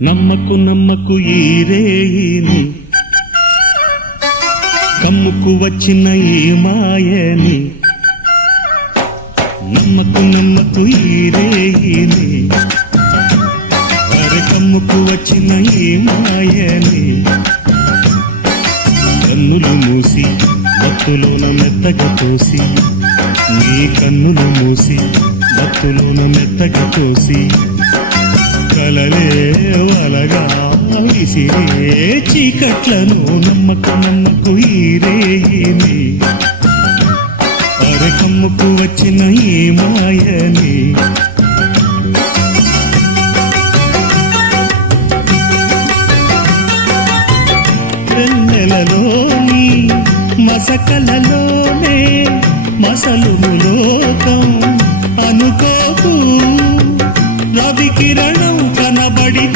నమ్మకు నమ్మకు ఈ రేయిని, కమ్ముకు వచ్చిన ఈ మాయని. నమ్మకు నమ్మకు ఈ రేయిని, అరే కమ్ముకు వచ్చిన ఈ మాయని. కన్నులు మూసి మత్తులోన మెత్తగా తోసి, నీ కన్నులు మూసి మత్తులోన మెత్తగా తోసి, కలలే వలగా విసిరే చీకట్లను. నమ్మకు నమ్మకు ఈ రేయిని, అరే కమ్ముకు వచ్చిన ఈ మాయని. వెన్నెలలోని మసకలలోనే మసలుము లోకం అనుకోకు. రవి కిరణం కనబడి